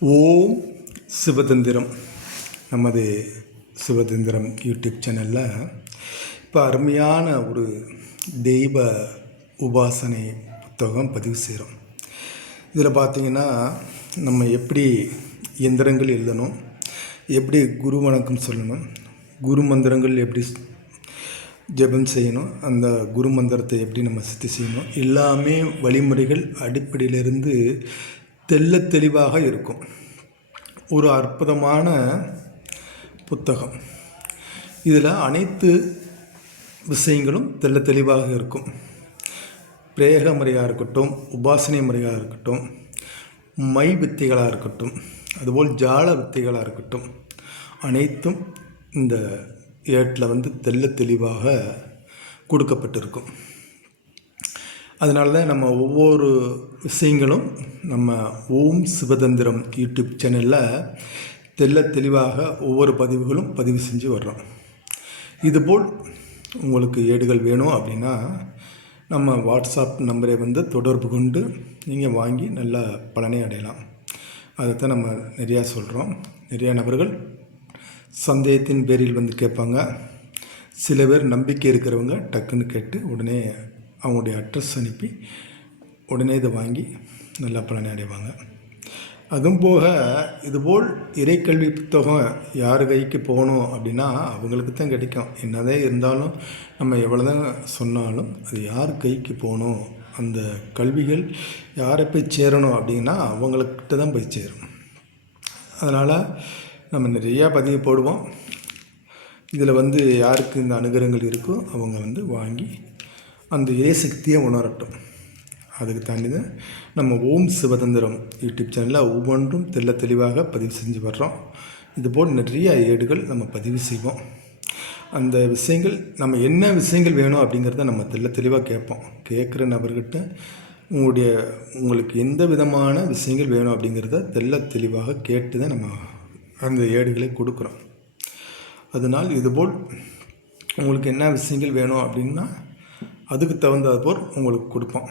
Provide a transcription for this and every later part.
ஓம் சிவதந்திரம். நமது சிவதந்திரம் யூடியூப் சேனலில் இப்போ அருமையான ஒரு தெய்வ உபாசனை புத்தகம் பதிவு செய்கிறோம் இதில் பார்த்திங்கன்னா நம்ம எப்படி எந்திரங்கள் எழுதணும் எப்படி குரு வணக்கம் சொல்லணும் குரு மந்திரங்கள் எப்படி ஜெபம் செய்யணும் அந்த குரு மந்திரத்தை எப்படி நம்ம சித்தி செய்யணும் எல்லாமே வழிமுறைகள் அடிப்படையிலிருந்து தெல்ல தெளிவாக இருக்கும். ஒரு அற்புதமான புத்தகம். இதில் அனைத்து விஷயங்களும் தெள்ள தெளிவாக இருக்கும். பிரேக முறையாக இருக்கட்டும் உபாசனை முறையாக இருக்கட்டும் மை வித்தைகளாக இருக்கட்டும் அதுபோல் ஜால வித்தைகளாக இருக்கட்டும் அனைத்தும் இந்த ஏட்டில் வந்து தெல்ல தெளிவாக கொடுக்கப்பட்டிருக்கும். அதனால தான் நம்ம ஒவ்வொரு விஷயங்களும் நம்ம ஓம் சிவதந்திரம் யூடியூப் சேனலில் தெல்ல தெளிவாக ஒவ்வொரு பதிவுகளும் பதிவு செஞ்சு வர்றோம். இதுபோல் உங்களுக்கு ஏடுகள் வேணும் அப்படின்னா நம்ம வாட்ஸ்அப் நம்பரை வந்து தொடர்பு கொண்டு நீங்கள் வாங்கி நல்ல பலனை அடையலாம். அதைத்தான் நம்ம நிறையா சொல்கிறோம் நிறையா நபர்கள் சந்தேகத்தின் பேரில் வந்து கேட்பாங்க. சில பேர் நம்பிக்கை இருக்கிறவங்க டக்குன்னு கேட்டு உடனே அவங்களுடைய அட்ரஸ் அனுப்பி உடனே இதை வாங்கி நல்லா பலனை அடைவாங்க. அதுவும் போக இதுபோல் இறைக்கல்வி புத்தகம் யார் கைக்கு போகணும் அப்படின்னா அவங்களுக்கு தான் கிடைக்கும். என்னதான் இருந்தாலும் நம்ம எவ்வளோதான் சொன்னாலும் அது யார் கைக்கு போகணும்? அந்த கல்விகள் யாரை போய் சேரணும் அப்படின்னா அவங்கக்கிட்ட தான் போய் சேரும். அதனால் நம்ம நிறையா பதிவு போடுவோம். இதில் வந்து யாருக்கு இந்த அனுகிரகங்கள் இருக்கோ அவங்க வந்து வாங்கி அந்த இறைசக்தியை உணரட்டும். அதுக்கு தாண்டி தான் நம்ம ஓம் சிவதந்திரம் யூடியூப் சேனலில் ஒவ்வொன்றும் தெள்ள தெளிவாக பதிவு செஞ்சு வர்றோம். இதுபோல் நிறைய ஏடுகள் நம்ம பதிவு செய்வோம். அந்த விஷயங்கள் நம்ம என்ன விஷயங்கள் வேணும் அப்படிங்கிறத நம்ம தெள்ள தெளிவாக கேட்போம். கேட்குற நபர்கிட்ட உங்களுடைய உங்களுக்கு எந்த விதமான விஷயங்கள் வேணும் அப்படிங்கிறத தெள்ள தெளிவாக கேட்டு தான் நம்ம அந்த ஏடுகளை கொடுக்குறோம். அதனால் இதுபோல் உங்களுக்கு என்ன விஷயங்கள் வேணும் அப்படின்னா அதுக்கு தகுந்தது போல் உங்களுக்கு கொடுப்போம்.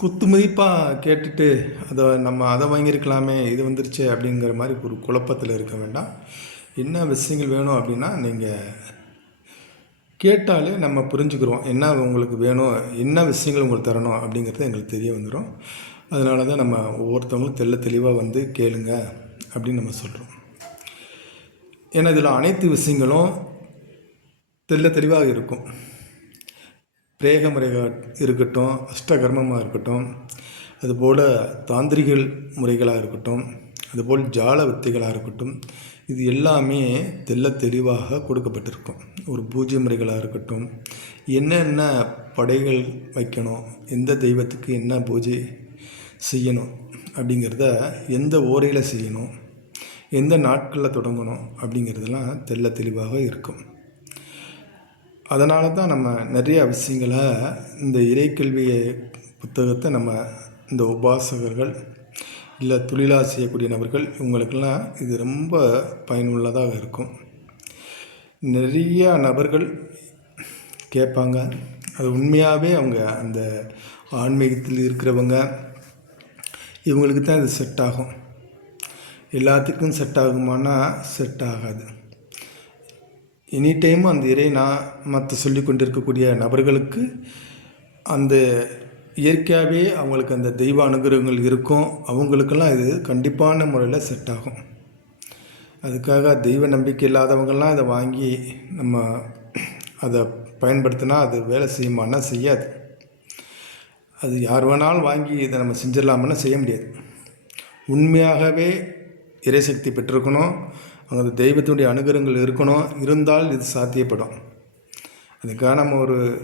குத்து மதிப்பாக கேட்டுட்டு அதை நம்ம அதை வாங்கியிருக்கலாமே இது வந்துருச்சு அப்படிங்கிற மாதிரி ஒரு குழப்பத்தில் இருக்க வேண்டாம். என்ன விஷயங்கள் வேணும் அப்படின்னா நீங்கள் கேட்டாலே நம்ம புரிஞ்சுக்கிறோம் என்ன உங்களுக்கு வேணும் என்ன விஷயங்கள் உங்களுக்கு தரணும் அப்படிங்கிறது எங்களுக்கு தெரிய வந்துடும் அதனால தான் நம்ம ஒவ்வொருத்தவங்களும் தெள்ள தெளிவாக வந்து கேளுங்க அப்படின்னு நம்ம சொல்கிறோம் ஏன்னா இதில் அனைத்து விஷயங்களும் தெள்ள தெளிவாக இருக்கும். ரேக முறைகள் இருக்கட்டும் அஷ்டகர்மமாக இருக்கட்டும் அதுபோல் தாந்திரிகள் முறைகளாக இருக்கட்டும் அதுபோல் ஜால வித்தைகளாக இருக்கட்டும் இது எல்லாமே தெள்ள தெளிவாக கொடுக்கப்பட்டிருக்கும். ஒரு பூஜை முறைகளாக இருக்கட்டும் என்னென்ன படைகள் வைக்கணும் எந்த தெய்வத்துக்கு என்ன பூஜை செய்யணும் அப்படிங்கிறத எந்த ஓரையில் செய்யணும் எந்த நாட்களில் தொடங்கணும் அப்படிங்கிறதெல்லாம் தெல்ல தெளிவாக இருக்கும். அதனால தான் நம்ம நிறைய விஷயங்களை இந்த இறைக்கல்வியை புத்தகத்தை நம்ம இந்த உபாசகர்கள் இல்லை தொழிலாக செய்யக்கூடிய நபர்கள் இவங்களுக்கெல்லாம் இது ரொம்ப பயனுள்ளதாக இருக்கும். நிறைய நபர்கள் கேட்பாங்க. அது உண்மையாகவே அவங்க அந்த ஆன்மீகத்தில் இருக்கிறவங்க இவங்களுக்கு தான் இது செட் ஆகும். எல்லாத்துக்கும் செட் ஆகுமானா செட் ஆகாது. எனி டைம் அந்த இறை நான் மற்ற சொல்லி கொண்டிருக்கக்கூடிய நபர்களுக்கு அந்த இயற்கையாகவே அவங்களுக்கு அந்த தெய்வ அனுகிரகங்கள் இருக்கும் அவங்களுக்கெல்லாம் இது கண்டிப்பான முறையில் செட் ஆகும். அதுக்காக தெய்வ நம்பிக்கை இல்லாதவங்கெல்லாம் இதை வாங்கி நம்ம அதை பயன்படுத்தினா அது வேலை செய்யுமானா செய்யாது. அது யார் வேணாலும் வாங்கி இதை நம்ம செஞ்சிடலாமன்னா செய்ய முடியாது. உண்மையாகவே இறைசக்தி பெற்றிருக்கணும். அந்த தெய்வத்தினுடைய அனுகிரகங்கள் இருக்கணும் இருந்தால் இது சாத்தியப்படும். அதுக்காக நம்ம ஒரு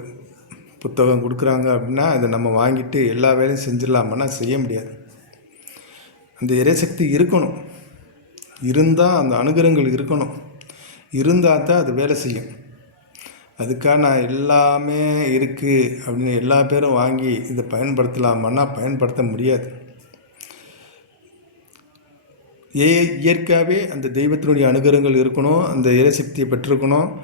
புத்தகம் கொடுக்குறாங்க அப்படின்னா அதை நம்ம வாங்கிட்டு எல்லா வேலையும் செஞ்சிடலாமன்னா செய்ய முடியாது. அந்த இறைசக்தி இருக்கணும். இருந்தால் அந்த அனுகிரகங்கள் இருக்கணும். இருந்தால் தான் அது வேலை செய்யும். அதுக்காக நான் எல்லாமே இருக்குது அப்படின்னு எல்லா பேரும் வாங்கி இதை பயன்படுத்தலாமான்னா பயன்படுத்த முடியாது. ஏ இயற்கையாகவே அந்த தெய்வத்தினுடைய அனுகிரகங்கள் இருக்கணும் அந்த இறைசக்தியை பெற்றிருக்கணும்.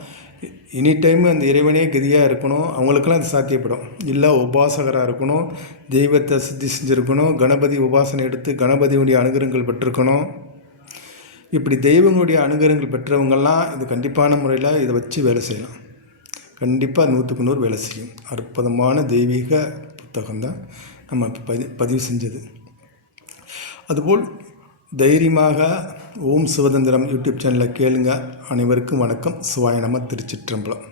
எனி டைம் அந்த இறைவனே கதியாக இருக்கணும். அவங்களுக்கெல்லாம் அது சாத்தியப்படும். இல்லை உபாசகராக இருக்கணும். தெய்வத்தை சித்தி செஞ்சுருக்கணும். கணபதி உபாசனை எடுத்து கணபதியுடைய அனுகிரகங்கள் பெற்றிருக்கணும். இப்படி தெய்வங்களுடைய அனுகிரகங்கள் பெற்றவங்கெல்லாம் இது கண்டிப்பான முறையில் இதை வச்சு வேலை செய்யலாம். கண்டிப்பாக நூற்றுக்கு நூறு வேலை செய்யும். அற்புதமான தெய்வீக புத்தகம் தான் நம்ம பதி பதிவு செஞ்சது. அதுபோல் தைரியமாக ஓம் சிவதந்திரம் யூடியூப் சேனலை கேளுங்க. அனைவருக்கும் வணக்கம். சிவாய நம திருச்சிற்றம்பலம்.